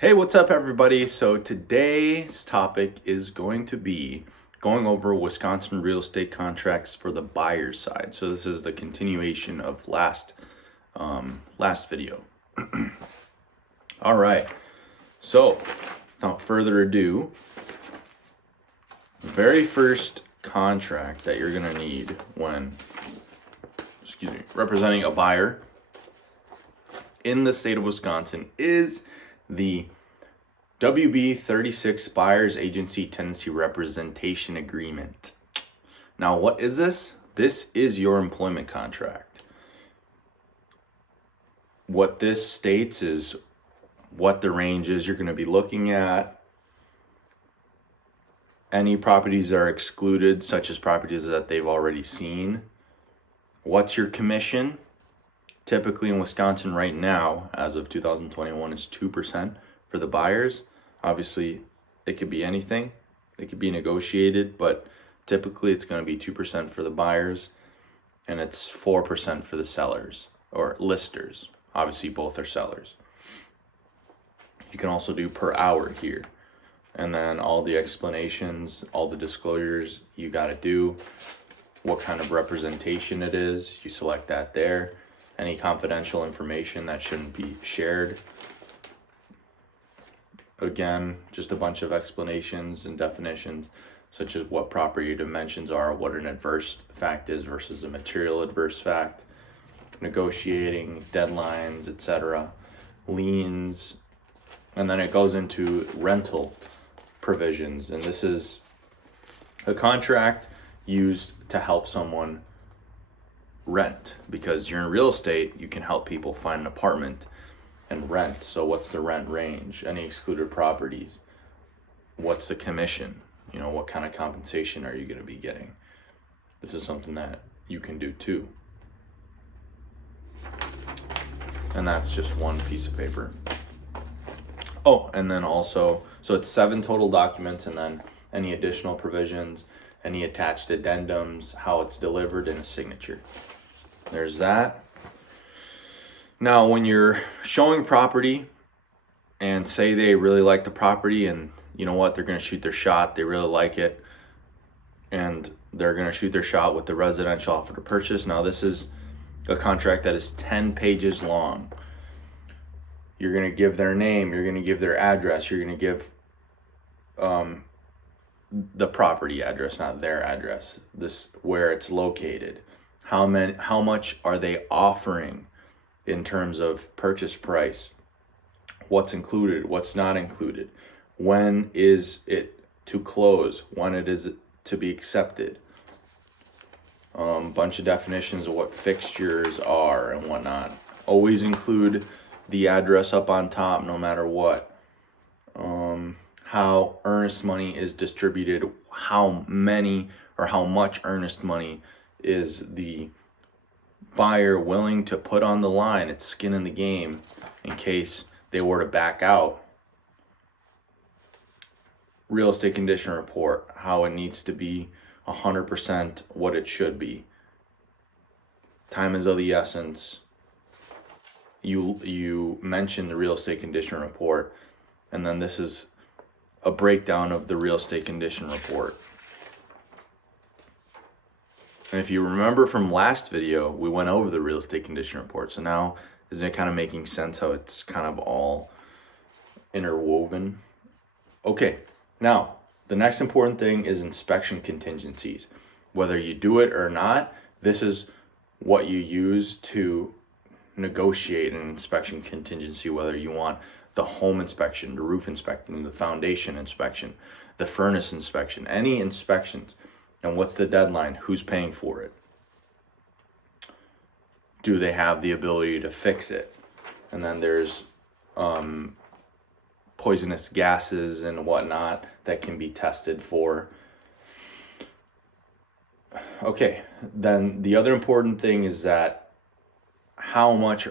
Hey, what's up, everybody? So today's topic is going to be going over Wisconsin real estate contracts for the buyer's side. So this is the continuation of last video. All right. So without further ado, the very first contract that you're gonna need when, representing a buyer in the state of Wisconsin is the WB36 Buyer's Agency Tenancy Representation Agreement. Now, what is this? This is your employment contract. What this states is what the range is you're going to be looking at. Any properties that are excluded, such as properties that they've already seen. What's your commission? Typically in Wisconsin right now, as of 2021, is 2% for the buyers. Obviously, it could be anything. It could be negotiated, but typically it's going to be 2% for the buyers, and it's 4% for the sellers or listers. Obviously, both are sellers. You can also do per hour here. And then all the explanations, all the disclosures you got to do, what kind of representation it is, you select that there. Any confidential information that shouldn't be shared. Again, just a bunch of explanations and definitions, such as what property dimensions are, what an adverse fact is versus a material adverse fact, negotiating, deadlines, etc., liens, and then it goes into rental provisions. And this is a contract used to help someone rent, because you're in real estate, you can help people find an apartment and rent. So what's the rent range? Any excluded properties? What's the commission? You know, what kind of compensation are you going to be getting? This is something that you can do too. And that's just one piece of paper. Oh, and then also, so it's 7 total documents, and then any additional provisions, any attached addendums, how it's delivered, and a signature. There's that. Now, when you're showing property and say they really like the property, and you know what, they're going to shoot their shot, they really like it, and they're going to shoot their shot with the residential offer to purchase. Now, this is a contract that is 10 pages long. You're going to give their name, you're going to give their address, you're going to give the property address, not their address, this where it's located. How much are they offering in terms of purchase price? What's included, what's not included? When is it to close? When it is to be accepted? Bunch of definitions of what fixtures are and whatnot. Always include the address up on top, no matter what. How earnest money is distributed, how many or how much earnest money is the buyer willing to put on the line, it's skin in the game, in case they were to back out. Real estate condition report, how it needs to be 100% what it should be. Time is of the essence. You mention the real estate condition report, and then this is a breakdown of the real estate condition report. And if you remember from last video, we went over the real estate condition report. So now, isn't it kind of making sense how it's kind of all interwoven? Okay, now, the next important thing is inspection contingencies. Whether you do it or not, this is what you use to negotiate an inspection contingency, whether you want the home inspection, the roof inspection, the foundation inspection, the furnace inspection, any inspections. And what's the deadline? Who's paying for it? Do they have the ability to fix it? And then there's poisonous gases and whatnot that can be tested for. Okay, then the other important thing is that how much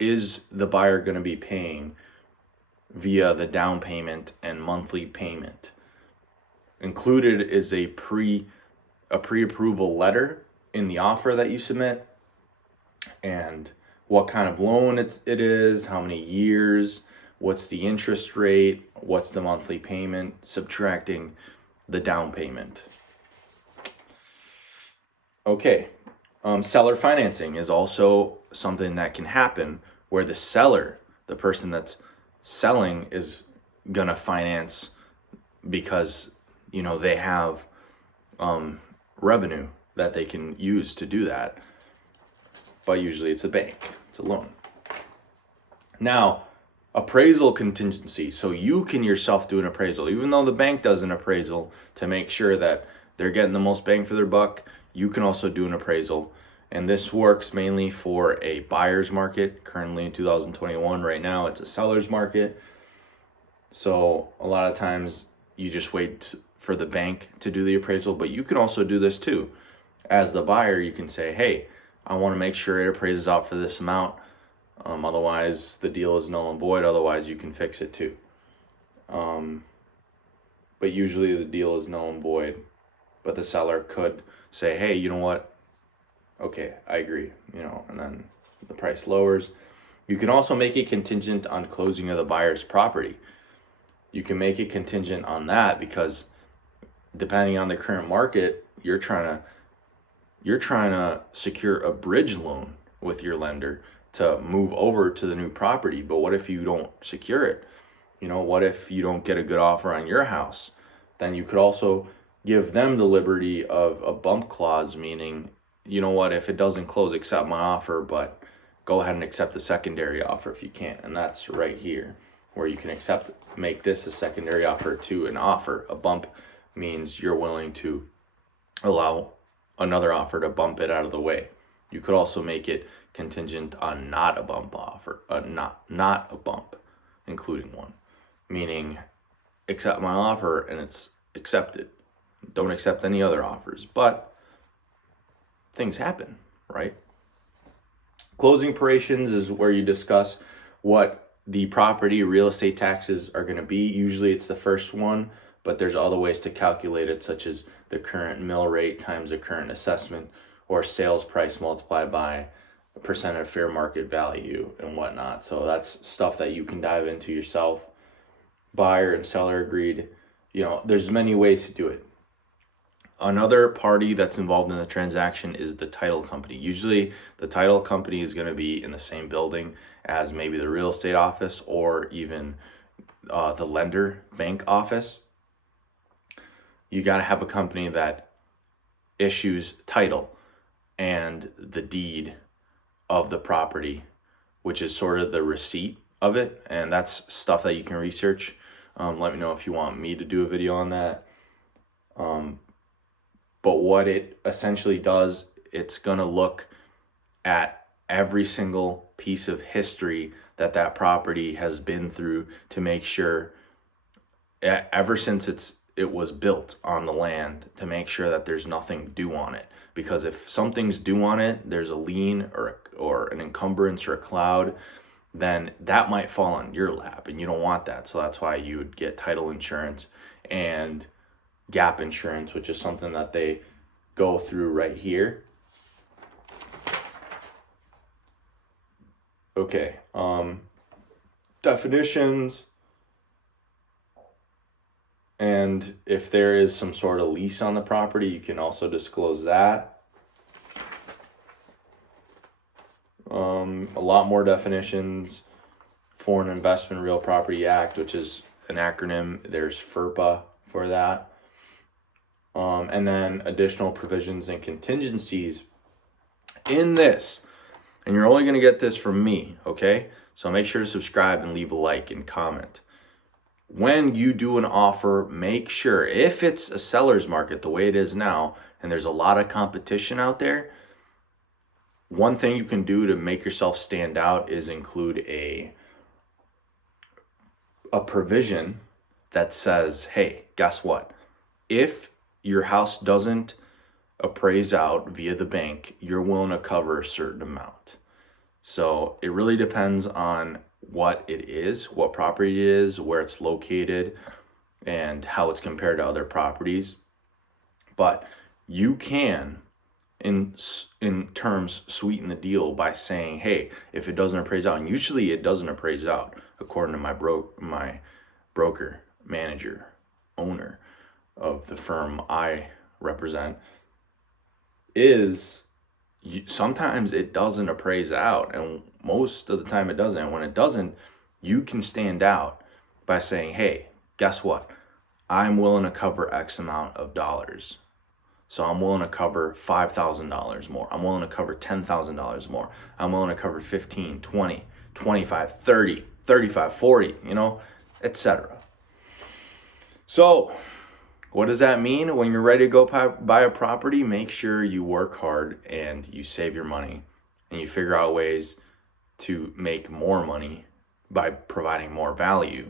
is the buyer going to be paying via the down payment and monthly payment. Included is a pre-approval letter in the offer that you submit, and what kind of loan it is, how many years, what's the interest rate, what's the monthly payment, subtracting the down payment. Okay, seller financing is also something that can happen where the seller, the person that's selling, is gonna finance because they have revenue that they can use to do that. But usually it's a bank, it's a loan. Now, appraisal contingency. So you can yourself do an appraisal, even though the bank does an appraisal to make sure that they're getting the most bang for their buck. You can also do an appraisal, and this works mainly for a buyer's market. Currently in 2021, right now it's a seller's market. So a lot of times you just wait for the bank to do the appraisal, but you can also do this too. As the buyer, you can say, hey, I want to make sure it appraises out for this amount. Otherwise the deal is null and void. Otherwise you can fix it too. But usually the deal is null and void, but the seller could say, hey, you know what? Okay, I agree, and then the price lowers. You can also make it contingent on closing of the buyer's property. You can make it contingent on that because depending on the current market, you're trying to secure a bridge loan with your lender to move over to the new property. But what if you don't secure it? What if you don't get a good offer on your house? Then you could also give them the liberty of a bump clause, meaning, if it doesn't close, accept my offer, but go ahead and accept the secondary offer if you can. And that's right here where you can make this a secondary offer to an offer. A bump means you're willing to allow another offer to bump it out of the way. You could also make it contingent on not a bump offer, not a bump, including one, meaning accept my offer and it's accepted. Don't accept any other offers, but things happen, right? Closing operations is where you discuss what the property real estate taxes are going to be. Usually it's the first one, but there's other ways to calculate it, such as the current mill rate times the current assessment, or sales price multiplied by a percent of fair market value and whatnot. So that's stuff that you can dive into yourself. Buyer and seller agreed. There's many ways to do it. Another party that's involved in the transaction is the title company. Usually the title company is going to be in the same building as maybe the real estate office or even the lender bank office. You got to have a company that issues title and the deed of the property, which is sort of the receipt of it. And that's stuff that you can research. Let me know if you want me to do a video on that. But what it essentially does, it's going to look at every single piece of history that property has been through to make sure, ever since it was built on the land, to make sure that there's nothing due on it. Because if something's due on it, there's a lien or an encumbrance or a cloud, then that might fall on your lap, and you don't want that. So that's why you would get title insurance and gap insurance, which is something that they go through right here. Okay, definitions, and if there is some sort of lease on the property, you can also disclose that. A lot more definitions. Foreign Investment Real Property Act, which is an acronym. There's FERPA for that. And then additional provisions and contingencies in this. And you're only going to get this from me, okay? So make sure to subscribe and leave a like and comment. When you do an offer, make sure, if it's a seller's market the way it is now, and there's a lot of competition out there, one thing you can do to make yourself stand out is include a provision that says, hey, guess what? If your house doesn't appraise out via the bank, you're willing to cover a certain amount. So it really depends on what it is, what property it is, where it's located, and how it's compared to other properties. But you can, in terms, sweeten the deal by saying, hey, if it doesn't appraise out, and usually it doesn't appraise out according to my broker, manager, owner of the firm I represent, is sometimes it doesn't appraise out, and most of the time it doesn't. And when it doesn't, you can stand out by saying, hey, guess what? I'm willing to cover X amount of dollars. So I'm willing to cover $5,000 more. I'm willing to cover $10,000 more. I'm willing to cover 15, 20, 25, 30, 35, 40, etc. So what does that mean? When you're ready to go buy a property, make sure you work hard and you save your money and you figure out ways to make more money by providing more value.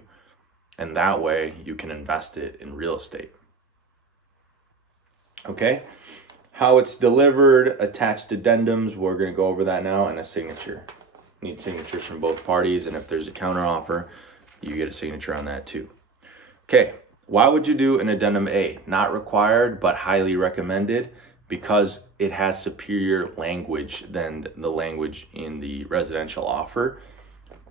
And that way you can invest it in real estate. Okay, how it's delivered, attached addendums, we're going to go over that now, and a signature. Need signatures from both parties, and if there's a counter offer, you get a signature on that too. Okay, why would you do an addendum A? Not required, but highly recommended, because it has superior language than the language in the residential offer.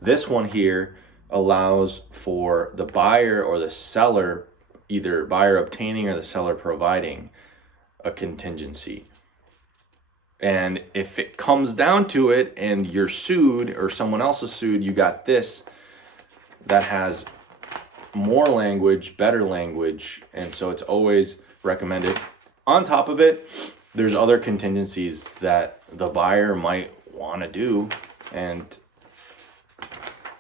This one here allows for the buyer or the seller, either buyer obtaining or the seller providing a contingency. And if it comes down to it and you're sued or someone else is sued, you got this that has more language, better language, and so it's always recommended. On top of it, there's other contingencies that the buyer might want to do, and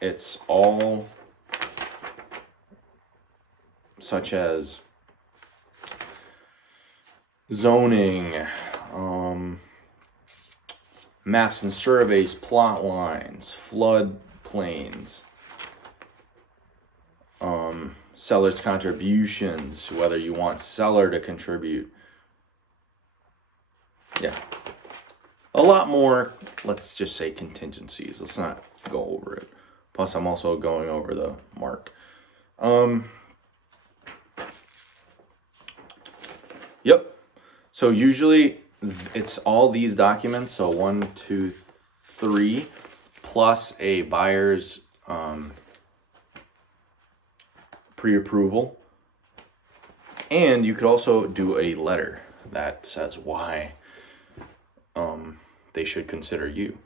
it's all such as zoning, maps and surveys, plot lines, flood plains, seller's contributions, whether you want seller to contribute. Yeah, a lot more, let's just say contingencies. Let's not go over it. Plus I'm also going over the mark. Yep. So usually it's all these documents. So 1, 2, 3, plus a buyer's pre-approval. And you could also do a letter that says why they should consider you.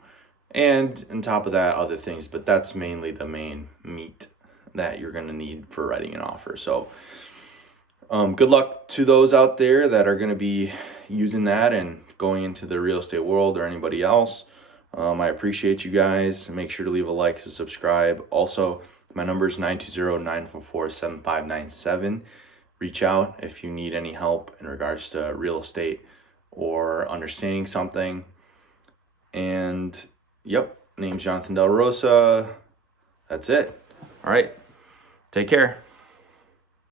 And on top of that, other things, but that's mainly the main meat that you're going to need for writing an offer. So good luck to those out there that are going to be using that and going into the real estate world, or anybody else. I appreciate you guys. Make sure to leave a like and subscribe. Also, my number is 920-944-7597. Reach out if you need any help in regards to real estate or understanding something. And yep, name's Jonathan Del Rosa. That's it. All right. Take care.